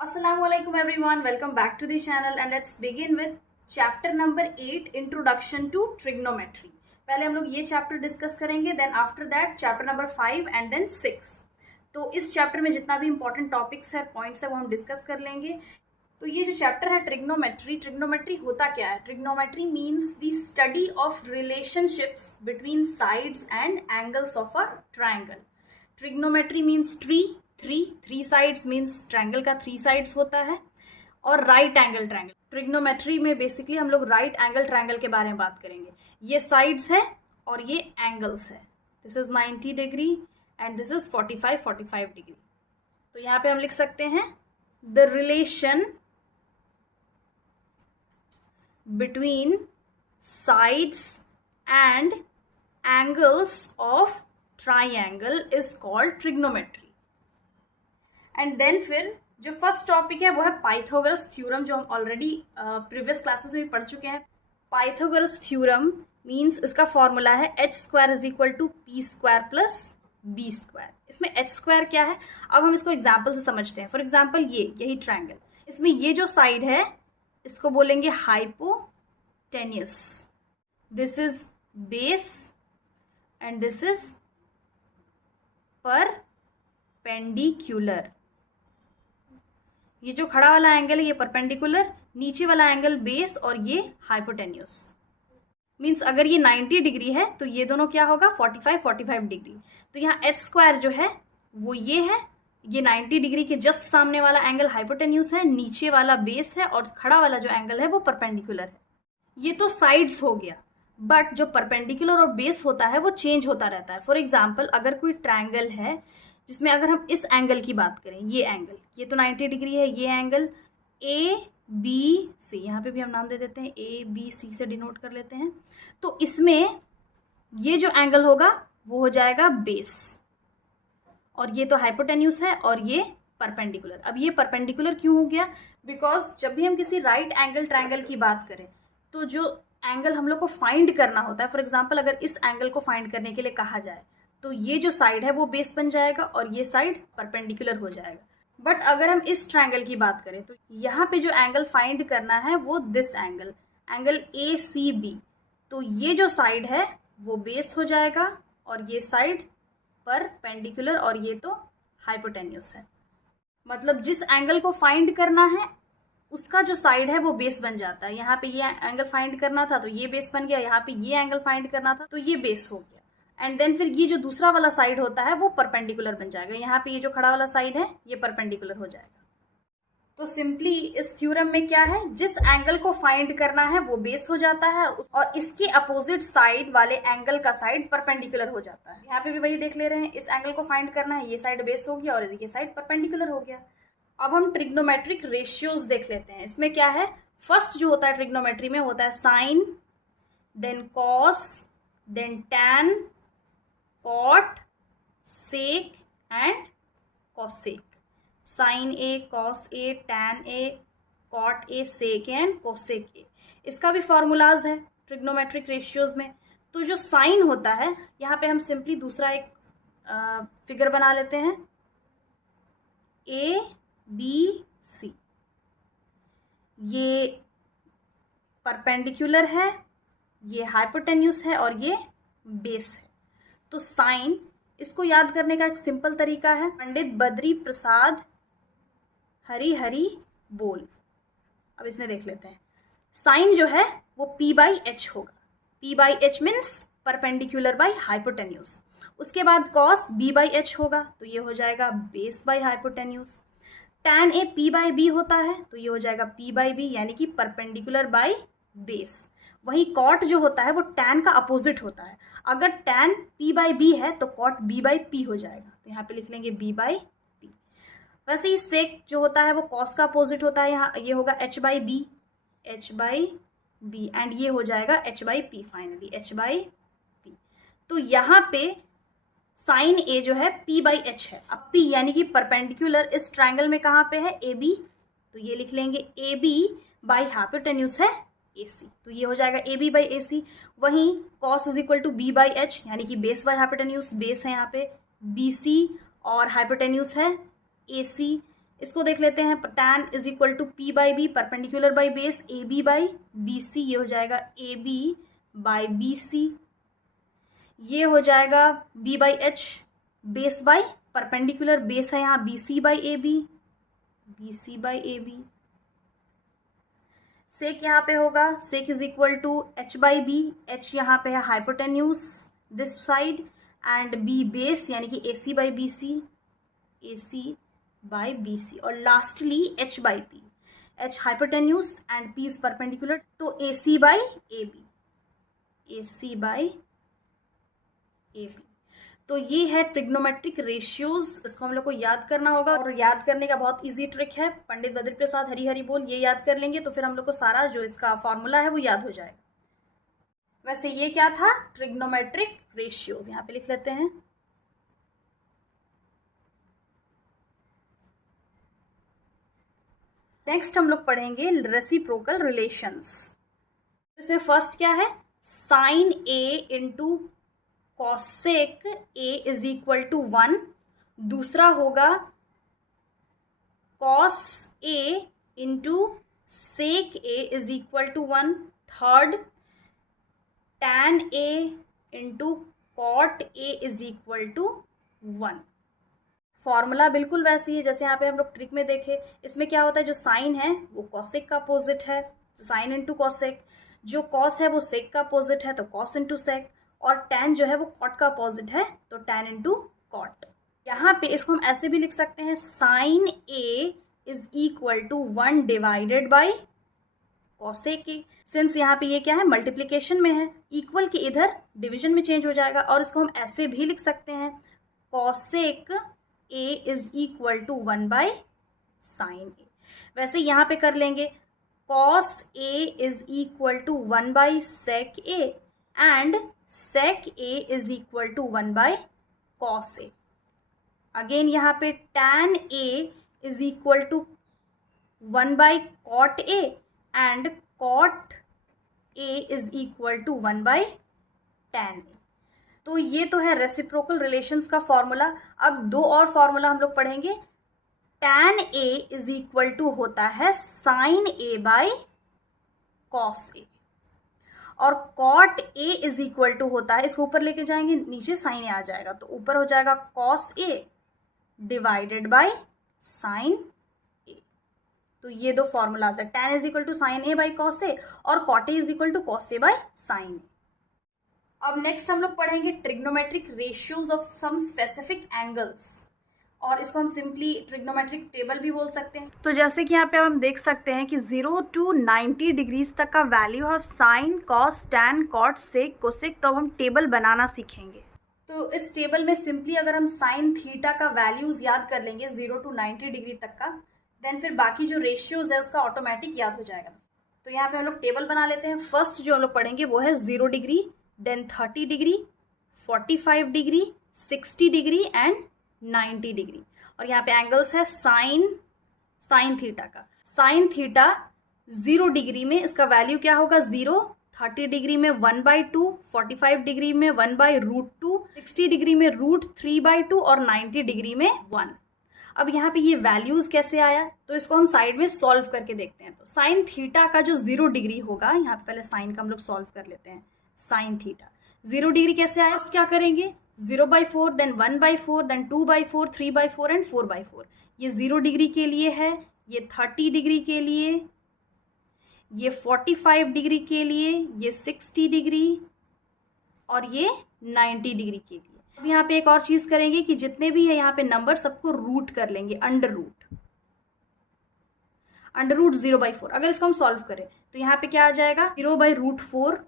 Assalamualaikum everyone, welcome back to the channel and let's begin with chapter number 8 introduction to trigonometry. पहले हम लोग ये chapter discuss करेंगे, then after that chapter number 5 and then 6. तो इस chapter में जितना भी इंपॉर्टेंट टॉपिक्स है, पॉइंट्स है, वो हम डिस्कस कर लेंगे. तो ये जो चैप्टर है ट्रिग्नोमेट्री होता क्या है? Trigonometry means the study of relationships between sides and angles of a triangle. Trigonometry means three sides means triangle का 3 साइड्स होता है, और राइट एंगल ट्रायंगल. ट्रिग्नोमेट्री में बेसिकली हम लोग राइट एंगल ट्रायंगल के बारे में बात करेंगे. ये साइड्स है और ये एंगल्स है. This is 90 degree and this is 45 degree. तो यहाँ पे हम लिख सकते हैं the relation between sides and angles of triangle is called trigonometry. And then फिर जो फर्स्ट टॉपिक है वो है पाइथागोरस थ्योरम, जो हम ऑलरेडी प्रीवियस क्लासेस में पढ़ चुके हैं. पाइथागोरस थ्योरम मींस इसका फॉर्मूला है h² is equal to p² plus b². इसमें h² क्या है, अब हम इसको एग्जाम्पल से समझते हैं. फॉर एग्जाम्पल यही ट्रायंगल, इसमें ये जो साइड है इसको बोलेंगे hypotenuse. This is base and this is perpendicular. ये जो खड़ा वाला एंगल है ये परपेंडिकुलर, नीचे वाला एंगल बेस और ये हाइपोटेन्यूस. मीन्स अगर ये 90 डिग्री है तो ये दोनों क्या होगा 45 डिग्री. तो यहाँ h² जो है वो ये है, ये 90 डिग्री के जस्ट सामने वाला एंगल हाइपोटेन्यूस है, नीचे वाला बेस है और खड़ा वाला जो एंगल है वो परपेंडिकुलर है. ये तो साइड्स हो गया, बट जो परपेंडिकुलर और बेस होता है वो चेंज होता रहता है. फॉर एग्जाम्पल अगर कोई ट्रायंगल है जिसमें अगर हम इस एंगल की बात करें, ये एंगल ये तो 90 डिग्री है, ये एंगल ABC, यहाँ पे भी हम नाम दे देते हैं ABC से डिनोट कर लेते हैं. तो इसमें ये जो एंगल होगा वो हो जाएगा बेस, और ये तो हाइपोटेन्यूस है और ये परपेंडिकुलर. अब ये परपेंडिकुलर क्यों हो गया? बिकॉज जब भी हम किसी राइट एंगल ट्रायंगल की बात करें तो जो एंगल हम लोग को फाइंड करना होता है, फॉर एग्जाम्पल अगर इस एंगल को फाइंड करने के लिए कहा जाए तो ये जो साइड है वो बेस बन जाएगा और ये साइड परपेंडिकुलर हो जाएगा. बट अगर हम इस ट्रायंगल की बात करें तो यहाँ पे जो एंगल फाइंड करना है वो दिस एंगल ACB. तो ये जो साइड है वो बेस हो जाएगा और ये साइड परपेंडिकुलर और ये तो हाइपोटेन्यूस है. मतलब जिस एंगल को फाइंड करना है उसका जो साइड है वो बेस बन जाता है. यहाँ पे ये एंगल फाइंड करना था तो ये बेस बन गया, यहाँ पे ये एंगल फाइंड करना था तो ये बेस हो गया. एंड देन फिर ये जो दूसरा वाला साइड होता है वो परपेंडिकुलर बन जाएगा. यहाँ पे ये जो खड़ा वाला साइड है ये परपेंडिकुलर हो जाएगा. तो सिंपली इस थ्योरम में क्या है, जिस एंगल को फाइंड करना है वो बेस हो जाता है और इसके अपोजिट साइड वाले एंगल का साइड परपेंडिकुलर हो जाता है. यहाँ पे भी वही देख ले रहे हैं, इस एंगल को फाइंड करना है, ये साइड बेस हो गया और ये साइड परपेंडिकुलर हो गया. अब हम ट्रिग्नोमेट्रिक रेशियोज देख लेते हैं. इसमें क्या है, फर्स्ट जो होता है ट्रिग्नोमेट्री में होता है sine, then cos, then tan, cot, sec and cosec. Sine A, cos A, tan A, cot A, sec and cosec A. इसका भी फॉर्मूलाज है ट्रिग्नोमेट्रिक रेशियोज में. तो जो साइन होता है, यहाँ पे हम सिंपली दूसरा एक फिगर बना लेते हैं ABC. ये परपेंडिकुलर है, ये हाइपोटेन्यूस है और ये बेस है. तो साइन, इसको याद करने का एक सिंपल तरीका है, पंडित बद्री प्रसाद हरी हरी बोल. अब इसमें देख लेते हैं. साइन जो है वो P/H होगा. P/H means perpendicular by hypotenuse. उसके बाद कॉस B/H होगा तो ये हो जाएगा base bye hypotenuse. Tan A P/B होता है तो ये हो जाएगा P/B यानी कि परपेंडिकुलर बाय बेस. वही कॉट जो होता है वो टैन का अपोजिट होता है. अगर टैन P/B है तो कॉट B/P हो जाएगा. तो यहाँ पे लिख लेंगे B/P. वैसे ही सेक जो होता है वो कॉस का अपोजिट होता है, यहाँ ये होगा H/B एंड ये हो जाएगा H/P फाइनली H/P. तो यहाँ पे साइन ए जो है P/H है. अब P यानी कि परपेंडिकुलर इस ट्रायंगल में कहाँ पे है AB, तो ये लिख लेंगे AB बाई हाइपोटेन्यूस है AC. तो ये हो जाएगा AB बाई AC. वहीं cos is equal to B/H यानी कि बेस बाई हाइपोटेन्यूस. बेस है यहाँ पे BC और हाइपोटेन्यूस है AC. इसको देख लेते हैं, tan is equal to P by B, perpendicular by base AB by BC, ये हो जाएगा AB बाई BC, ये हो जाएगा B by H, base by perpendicular, base है यहाँ BC by AB, BC by AB। Sec यहाँ पे होगा, sec is equal to H by B, H यहाँ पे है hypotenuse this side, and B base यानी कि AC by BC, AC by BC, और lastly H by P, H hypotenuse and P is perpendicular, तो AC by AB, AC by AB। तो ये है ट्रिग्नोमेट्रिक रेशियोज, इसको हम लोग को याद करना होगा, और याद करने का बहुत इजी ट्रिक है, पंडित बद्री प्रसाद हरी हरी बोल, ये याद कर लेंगे तो फिर हम लोग को सारा जो इसका फॉर्मूला है वो याद हो जाएगा। वैसे ये क्या था, ट्रिग्नोमेट्रिक रेशियोज, यहाँ पे लिख लेते हैं। नेक्स्ट हम लोग पढ़ेंगे रेसिप्रोकल रिलेशंस। इसमें फर्स्ट क्या है, sine A into cosec A is equal to 1, दूसरा होगा cos A into sec A is equal to 1, third tan A into cot A is equal to 1। Formula बिल्कुल वैसी है जैसे यहाँ पे हम लोग ट्रिक में देखे। इसमें क्या होता है, जो साइन है वो कॉसेक का अपोजिट है, तो साइन इंटू कॉसेक, जो कॉस है वो सेक का अपोजिट है तो कॉस इंटू सेक, और टैन जो है वो कॉट का अपोजिट है तो टैन इंटू कॉट। यहाँ पे इसको हम ऐसे भी लिख सकते हैं, sine A is equal to 1 divided by cosec A। Since यहाँ पे ये क्या है, मल्टीप्लीकेशन में है, इक्वल के इधर डिवीजन में चेंज हो जाएगा, और इसको हम ऐसे भी लिख सकते हैं, cosec A is equal to 1 by sine A। वैसे यहाँ पे कर लेंगे, cos A is equal to 1 by sec A and sec A is equal to 1 by cos A। Again यहाँ पे tan A is equal to 1 by cot A and cot A is equal to 1 by tan A। तो ये तो है reciprocal relations का formula. अब दो और फॉर्मूला हम लोग पढ़ेंगे। tan A is equal to होता है sine A by cos A, और cot A is equal to होता है, इसको ऊपर लेके जाएंगे नीचे साइन A आ जाएगा, तो ऊपर हो जाएगा cos A divided by sine A। तो ये दो फॉर्मूलाज है, tan is equal to sine A by cos A और cot A is equal to cos A by sine A। अब नेक्स्ट हम लोग पढ़ेंगे trigonometric ratios of some specific angles, और इसको हम सिंपली ट्रिग्नोमेट्रिक टेबल भी बोल सकते हैं। तो जैसे कि यहाँ पे हम देख सकते हैं कि 0 to 90 डिग्रीज तक का value of sine, cos, tan, cot, sec, cosec, तो अब हम टेबल बनाना सीखेंगे। तो इस टेबल में सिंपली अगर हम साइन थीटा का वैल्यूज याद कर लेंगे 0 to 90 डिग्री तक का, देन फिर बाकी जो रेशियोज है उसका ऑटोमेटिक याद हो जाएगा। तो यहाँ पे हम लोग टेबल बना लेते हैं। फर्स्ट जो हम लोग पढ़ेंगे वो है 0 degree, then 30 degree, 45 degree, 60 degree and 90 degree. और यहाँ पे एंगल्स है साइन थीटा का। साइन थीटा 0 डिग्री में इसका वैल्यू क्या होगा 0, 30 डिग्री में 1/2, 45 डिग्री में 1/√2, 60 डिग्री में √3/2 और 90 डिग्री में 1। अब यहाँ पे ये वैल्यूज कैसे आया, तो इसको हम साइड में सॉल्व करके देखते हैं। तो साइन थीटा का जो 0 डिग्री होगा, यहाँ पे पहले साइन का हम लोग सॉल्व कर लेते हैं। साइन थीटा 0 डिग्री कैसे आया, क्या करेंगे 0/4, देन 1/4, देन 2/4, 3/4 एंड 4/4। ये 0 डिग्री के लिए है, ये 30 डिग्री के लिए, ये 45 डिग्री के लिए, ये 60 डिग्री और ये 90 डिग्री के लिए। अब यहाँ पे एक और चीज करेंगे कि जितने भी है यहाँ पे नंबर सबको रूट कर लेंगे, अंडर रूट 0/4। अगर इसको हम सॉल्व करें तो यहाँ पे क्या आ जाएगा 0/√4,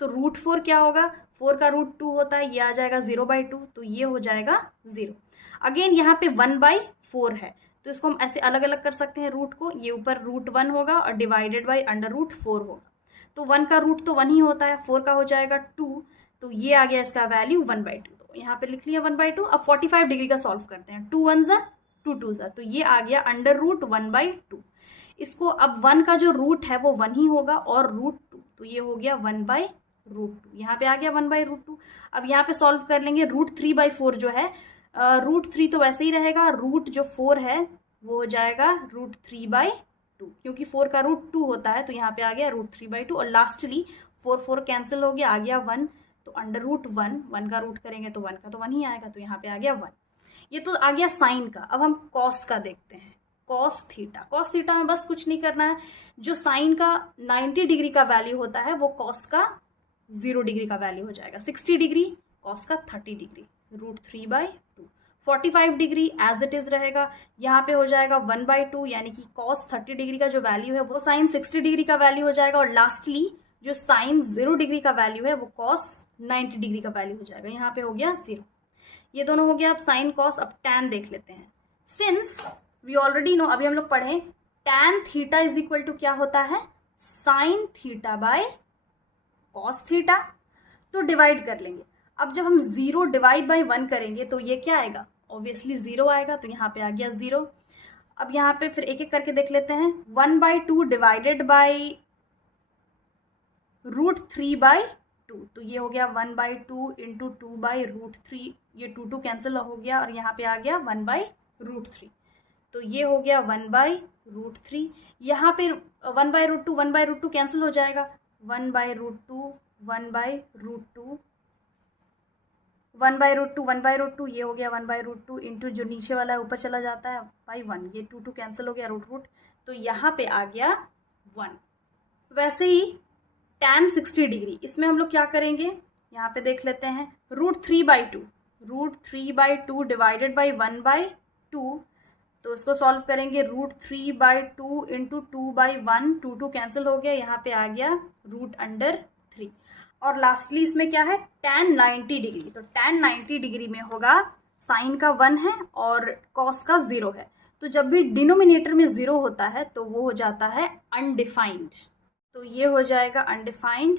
तो √4 क्या होगा, 4 का √2 होता है, ये आ जाएगा 0/2, तो ये हो जाएगा 0। अगेन यहाँ पे 1/4 है, तो इसको हम ऐसे अलग अलग कर सकते हैं रूट को, ये ऊपर √1 होगा और डिवाइडेड बाई अंडर√4 होगा। तो 1 का रूट तो 1 ही होता है, 4 का हो जाएगा 2, तो ये आ गया इसका वैल्यू 1/2। तो यहाँ पे लिख लिया 1/2। अब 45 डिग्री का सॉल्व करते हैं, 2 1 ज़ा 2 2 ज़ा, तो ये आ गया अंडर√1/2। इसको अब 1 का जो रूट है वो 1 ही होगा और √2, तो ये हो गया 1/√2। यहाँ पे आ गया 1/√2। अब यहाँ पे सॉल्व कर लेंगे, √3/4 जो है, √3 तो वैसे ही रहेगा, रूट जो 4 है वो हो जाएगा √3/2, क्योंकि 4 का रूट 2 होता है तो यहाँ पे आ गया √3/2। और लास्टली 4 कैंसिल हो गया, आ गया 1, तो √1, 1 का रूट करेंगे तो 1 का तो 1 ही आएगा, तो यहाँ पे आ गया 1। ये तो आ गया साइन का। अब हम कॉस का देखते हैं, कॉस थीटा। कॉस थीटा में बस कुछ नहीं करना है, जो साइन का 90 डिग्री का वैल्यू होता है वो कॉस का 0 डिग्री का वैल्यू हो जाएगा। 60 डिग्री कॉस का 30 degree, √3/2। 45 degree as it is रहेगा, यहाँ पे हो जाएगा 1/2, यानी कि कॉस 30 डिग्री का जो वैल्यू है वो साइन 60 डिग्री का वैल्यू हो जाएगा। और लास्टली जो साइन 0 डिग्री का वैल्यू है वो कॉस 90 डिग्री का वैल्यू हो जाएगा, यहाँ पे हो गया 0। ये दोनों हो गया अब साइन कॉस। अब टैन देख लेते हैं। सिंस वी ऑलरेडी नो, अभी हम लोग पढ़े tan theta is equal to क्या होता है, sine theta by cos theta, तो डिवाइड कर लेंगे। अब जब हम 0 डिवाइड बाय 1 करेंगे तो ये क्या आएगा, ऑब्वियसली 0 आएगा, तो यहाँ पे आ गया 0। अब यहाँ पे फिर एक एक करके देख लेते हैं। 1/2 डिवाइडेड बाय √3/2, तो ये हो गया 1/2 इंटू 2/√3, ये 2 कैंसिल हो गया और यहाँ पे आ गया 1/√3, तो ये हो गया 1/√3। यहाँ पे 1/√2 कैंसिल हो जाएगा, 1/√2 1/√2 ये हो गया 1/√2 इंटू जो नीचे वाला है ऊपर चला जाता है बाई 1, ये 2 कैंसिल हो गया रूट, तो यहाँ पे आ गया 1। वैसे ही tan 60 डिग्री, इसमें हम लोग क्या करेंगे, यहाँ पे देख लेते हैं। √3/2 डिवाइडेड बाई 1/2, तो उसको सॉल्व करेंगे। √3/2 इंटू 2/1, 2 कैंसिल हो गया, यहाँ पे आ गया √3। और लास्टली इसमें क्या है, tan 90 डिग्री, तो tan 90 डिग्री में होगा साइन का 1 है और कॉस का 0 है, तो जब भी डिनोमिनेटर में 0 होता है तो वो हो जाता है अनडिफाइंड, तो ये हो जाएगा अनडिफाइंड।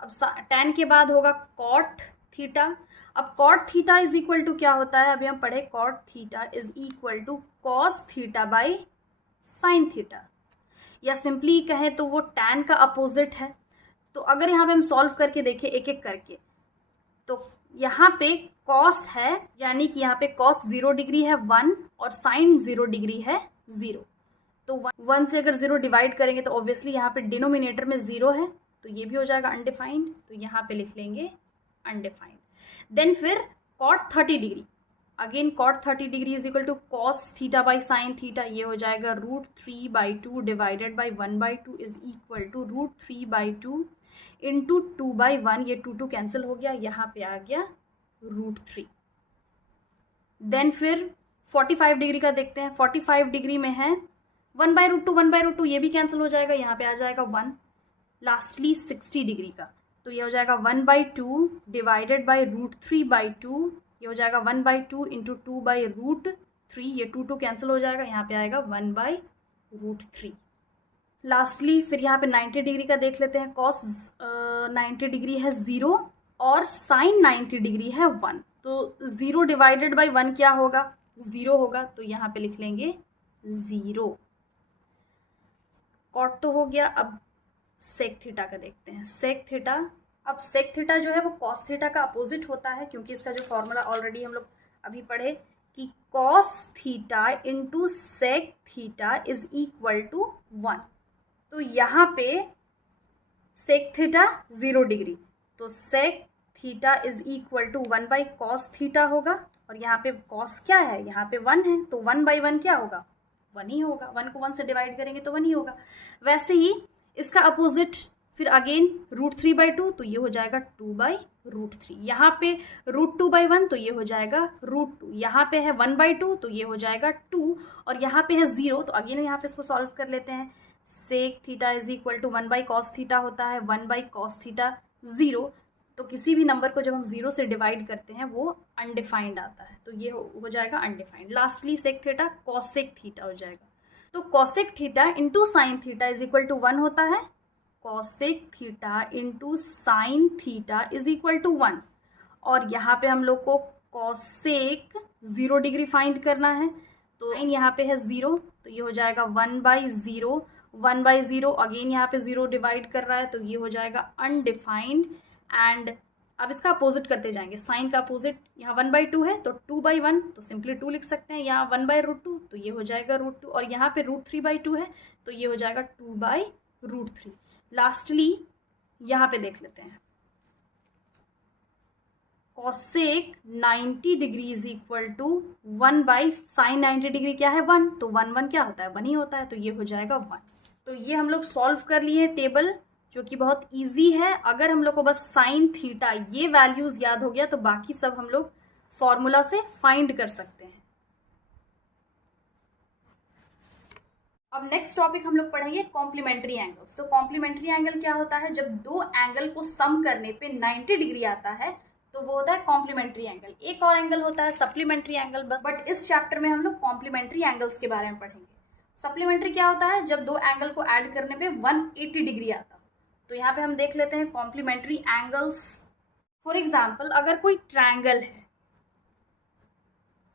अब tan के बाद होगा कॉट थीटा। अब cot theta is equal to क्या होता है, अभी हम पढ़े cot theta is equal to cos theta by sine theta, या सिंपली कहें तो वो tan का अपोजिट है। तो अगर यहाँ पे हम सॉल्व करके देखें एक एक करके, तो यहाँ पे कॉस है, यानी कि यहाँ पे कॉस 0 डिग्री है 1 और साइन 0 डिग्री है 0, तो 1 से अगर 0 डिवाइड करेंगे तो ऑब्वियसली यहाँ पे डिनोमिनेटर में 0 है, तो ये भी हो जाएगा अनडिफाइंड, तो यहाँ पे लिख लेंगे अनडिफाइंड। देन फिर cot 30 degree, again cot 30 degree is equal to cos theta by sine theta, ये हो जाएगा √3/2 divided by 1/2 is equal to √3/2 into 2/1, ये 2 कैंसिल हो गया, यहाँ पे आ गया √3। देन फिर 45 डिग्री का देखते हैं। 45 डिग्री में है 1/√2 ये भी कैंसिल हो जाएगा, यहाँ पे आ जाएगा 1। लास्टली 60 डिग्री का, तो ये हो जाएगा 1/2 डिवाइडेड बाई √3/2, ये हो जाएगा 1/2 इंटू 2/√3, ये 2 कैंसिल हो जाएगा, यहाँ पे आएगा 1/√3। लास्टली फिर यहाँ पे 90 डिग्री का देख लेते हैं। कॉस 90 डिग्री है 0 और साइन 90 डिग्री है 1, तो 0 डिवाइडेड बाई 1 क्या होगा, 0 होगा, तो यहाँ पे लिख लेंगे 0। कॉट तो हो गया। अब सेक थीटा का देखते हैं। सेक थीटा, अब सेक थीटा जो है वो कॉस थीटा का अपोजिट होता है, क्योंकि इसका जो फॉर्मूला ऑलरेडी हम लोग अभी पढ़े कि cos theta into sec theta is equal to 1, तो यहाँ पे सेक थीटा 0 डिग्री, तो sec theta is equal to 1/cos theta होगा, और यहाँ पे कॉस क्या है, यहाँ पे 1 है, तो 1/1 क्या होगा, 1 ही होगा। 1 को 1 से डिवाइड करेंगे तो 1 ही होगा। वैसे ही इसका अपोजिट फिर अगेन √3/2, तो ये हो जाएगा 2/√3। यहाँ पे √2/1, तो ये हो जाएगा √2। यहाँ पे है 1/2, तो ये हो जाएगा 2, और यहाँ पे है 0, तो अगेन यहाँ पे इसको सॉल्व कर लेते हैं। Sec theta is equal to 1/cos theta होता है, 1/cos थीटा 0, तो किसी भी नंबर को जब हम 0 से डिवाइड करते हैं वो अनडिफाइंड आता है, तो ये हो जाएगा undefined. Lastly sec theta cosec theta हो जाएगा, तो cosec theta into sine theta is equal to 1 होता है, cosec theta into sine theta is equal to 1, और यहाँ पे हम लोग को कॉसेक 0 डिग्री फाइंड करना है, तो यहाँ पे है 0, तो ये हो जाएगा 1/0, 1/0 अगेन यहाँ पे 0 डिवाइड कर रहा है, तो ये हो जाएगा अनडिफाइंड, एंड अब इसका अपोजिट करते जाएंगे, साइन का अपोजिट यहाँ 1/2 है तो 2/1, तो सिंपली 2 लिख सकते हैं। यहाँ 1/√2 तो ये हो जाएगा √2, और यहाँ पे √3/2 है तो ये हो जाएगा 2/√3। लास्टली यहाँ पे देख लेते हैं, cosec 90 degree is equal to 1/sin 90 degree क्या है 1, तो 1 क्या होता है 1 ही होता है, तो ये हो जाएगा 1। तो ये हम लोग सॉल्व कर लिए टेबल, जो कि बहुत इजी है। अगर हम लोग को बस साइन थीटा ये वैल्यूज याद हो गया तो बाकी सब हम लोग फॉर्मूला से फाइंड कर सकते हैं। अब नेक्स्ट टॉपिक हम लोग पढ़ेंगे कॉम्प्लीमेंट्री एंगल्स। तो कॉम्प्लीमेंट्री एंगल क्या होता है, जब दो एंगल को सम करने पे 90 डिग्री आता है तो वो होता है कॉम्प्लीमेंट्री एंगल। एक और एंगल होता है सप्लीमेंट्री एंगल, बट इस चैप्टर में हम लोग कॉम्प्लीमेंट्री एंगल्स के बारे में पढ़ेंगे। सप्लीमेंट्री क्या होता है, जब दो एंगल को ऐड करने पे 180 डिग्री आता है। तो यहाँ पे हम देख लेते हैं कॉम्प्लीमेंट्री एंगल्स। फॉर एग्जाम्पल, अगर कोई ट्रायंगल है,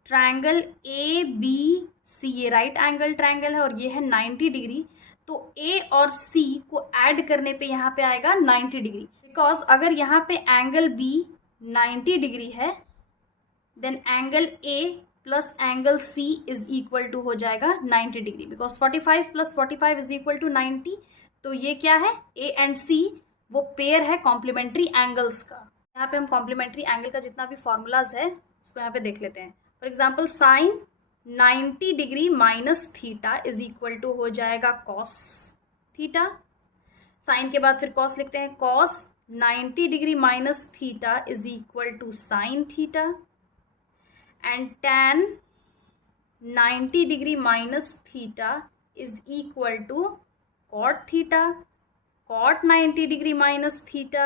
ट्रायंगल ABC, ये राइट एंगल ट्रायंगल है और ये है 90 डिग्री, तो A और C को ऐड करने पे यहाँ पे आएगा 90 डिग्री। बिकॉज अगर यहाँ पे एंगल B 90 डिग्री है, then angle A plus angle C is equal to हो जाएगा 90 degree, because 45 + 45 is equal to 90। तो ये क्या है, A एंड C वो पेयर है कॉम्प्लीमेंट्री एंगल्स का। यहाँ पे हम कॉम्प्लीमेंट्री एंगल का जितना भी फॉर्मूलाज है उसको यहाँ पे देख लेते हैं। For example, sine 90 degree minus theta is equal to हो जाएगा कॉस थीटा। साइन के बाद फिर कॉस लिखते हैं, cos 90 degree minus theta is equal to sine theta, and tan 90 degree minus theta is equal to cot theta. Cot 90 degree minus theta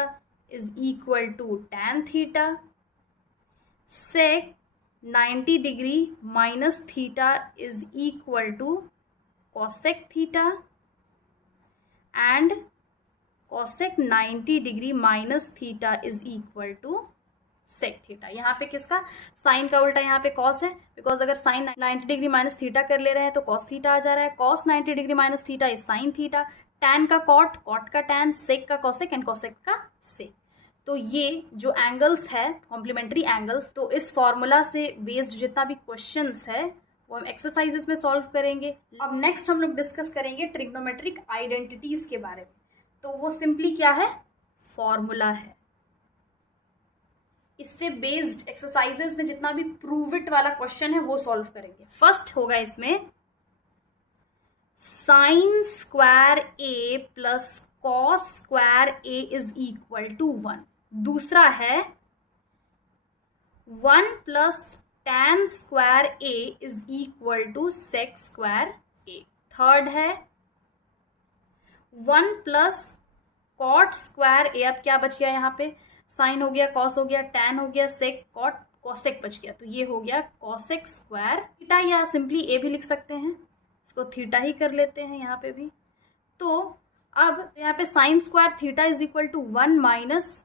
is equal to tan theta. Sec 90 degree minus theta is equal to cosec theta, and cosec 90 degree minus theta is equal to sec theta. यहाँ पे किसका, sign का उल्टा यहाँ पे cos है, because अगर sign 90 degree minus theta कर ले रहे हैं तो कॉस थीटा आ जा रहा है। Cos 90 degree minus theta is sine theta, tan का कॉट, कॉट का टैन, सेक का कॉसेक एंड कॉसेक का सेक। तो ये जो एंगल्स है कॉम्प्लीमेंट्री एंगल्स, तो इस फॉर्मूला से बेस्ड जितना भी क्वेश्चंस है वो हम एक्सरसाइजेस में सॉल्व करेंगे। अब नेक्स्ट हम लोग डिस्कस करेंगे ट्रिग्नोमेट्रिक आइडेंटिटीज के बारे में। तो वो सिंपली क्या है, फॉर्मूला है। इससे बेस्ड एक्सरसाइजेस में जितना भी प्रूव इट वाला क्वेश्चन है वो सॉल्व करेंगे। फर्स्ट होगा इसमें sine square A plus cos square A is equal to 1। दूसरा है 1 plus tan square A is equal to sec square A। Third है 1 प्लस कॉट स्क्वायर A। अब क्या बच गया यहाँ पे, साइन हो गया, कॉस हो गया, टैन हो गया, सेक, कॉट, कॉसेक बच गया, तो ये हो गया कॉसेक स्क्वायर थीटा, या सिंपली A भी लिख सकते हैं, इसको थीटा ही कर लेते हैं यहाँ पे भी। तो अब यहाँ पे sine square theta is equal to 1 minus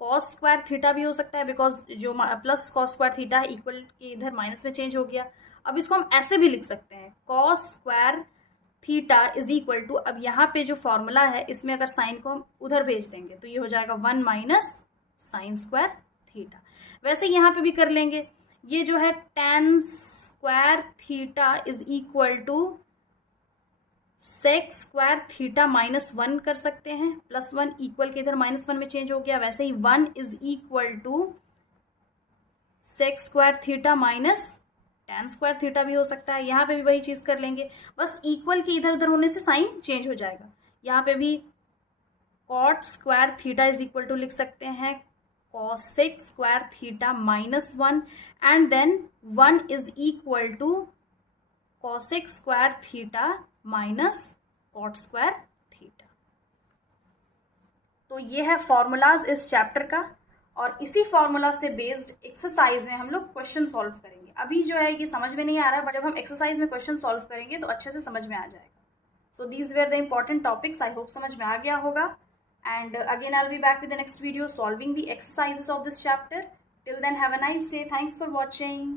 cos square theta भी हो सकता है, बिकॉज जो प्लस कॉस स्क्वायर थीटा है इक्वल के इधर माइनस में चेंज हो गया। अब इसको हम ऐसे भी लिख सकते हैं, cos square theta is equal to, अब यहाँ पे जो फॉर्मूला है इसमें अगर साइन को हम उधर भेज देंगे तो ये हो जाएगा 1 माइनस साइन स्क्वायर थीटा। वैसे यहाँ पे भी कर लेंगे, ये जो है tan square theta is equal to sec square theta minus 1 कर सकते हैं, +1 इक्वल के इधर -1 में चेंज हो गया। वैसे ही 1 is equal to sec square theta minus tan square theta भी हो सकता है। यहाँ पे भी वही चीज कर लेंगे, बस इक्वल के इधर उधर होने से साइन चेंज हो जाएगा। यहाँ पे भी cot square theta is equal to लिख सकते हैं cosec square theta -1, and then 1 is equal to cosec square theta minus cot square theta. तो ये है फॉर्मूलाज इस चैप्टर का, और इसी फॉर्मूला से बेस्ड एक्सरसाइज में हम लोग क्वेश्चन सॉल्व करेंगे। अभी जो है ये समझ में नहीं आ रहा है, बट जब हम एक्सरसाइज में क्वेश्चन सॉल्व करेंगे तो अच्छे से समझ में आ जाएगा। So these were the important topics, I hope समझ में आ गया होगा। And again, I'll be back with the next video solving the exercises of this chapter. Till then, have a nice day. Thanks for watching.